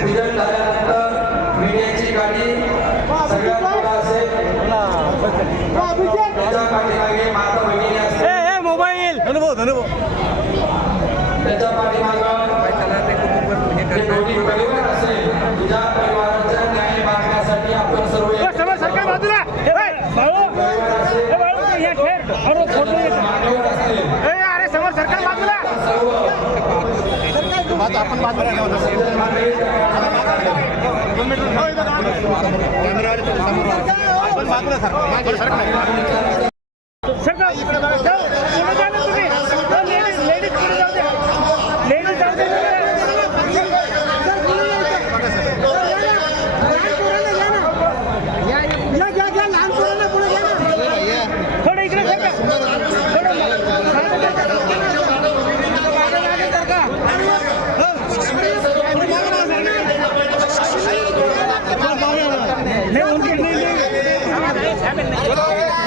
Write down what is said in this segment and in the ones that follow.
पूजन झाल्यानंतर मीडियाची गाडी सगळ्यात पुढे असेल, त्याच्या पाठीमागे माता भगिनी असेल, मोबाईल त्याच्या पाठीमागं दोन्ही परिवार असेल. तुझ्या परिवाराच्या न्याय मागण्यासाठी आपण सर्व सरकार बाजूला अरे समोर सरकार बाजूला आपण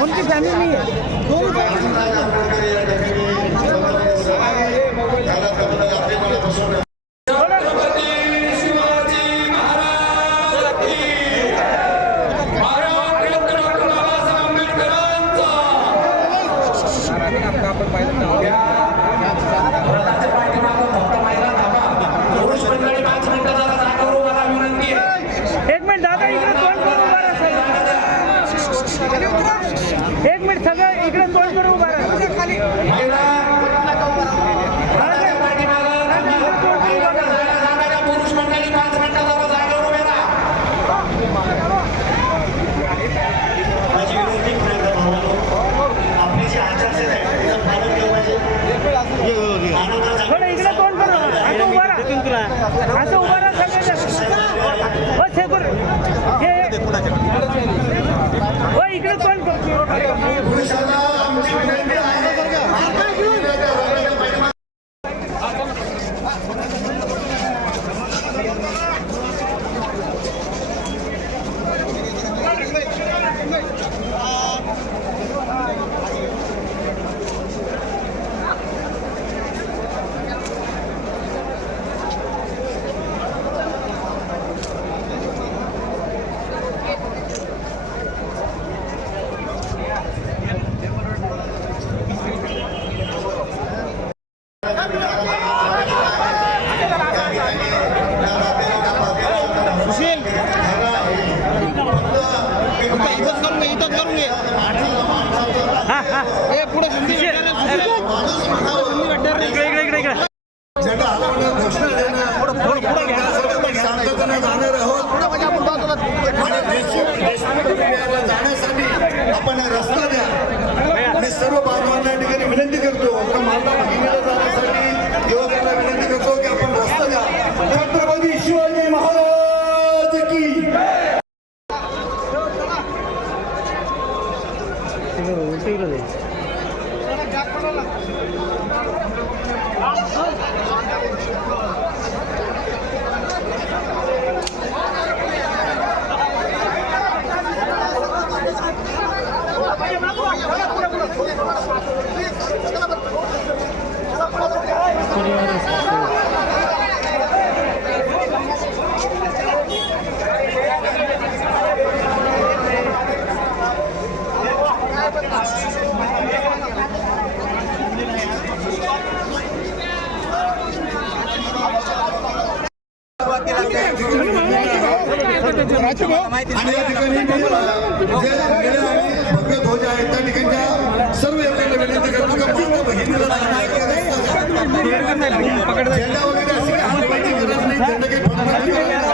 उनकी फैमिली नहीं है। एक मिनिट सगळं इकडे तोंड करू उभा पुरुष मंडळी 5 मिनिटं जागेवर उभे राहा. माझी विनंती आपली जी आचारसंहिता आहे पालन केलं पाहिजे. इकडे तोंड करू असं उभा राहा इकडे तोंड पुरुषांना आमची विनंती आहे. आपण रस्ता द्या आणि सर्व बांधवांना ठिकाणी विनंती करतो का माता भगिनीला जाण्यासाठी युवकांना विनंती करतो की आपण रस्ता द्या. छत्रपती शिवाजी महाराज की. आणि या ठिकाणी भव्य ध्वज आहे त्या ठिकाणच्या सर्व लोकांना विनंती करतो का माता बहिणीला झेंडा वगैरे असे हात पायची गरज नाही. झेंडा काही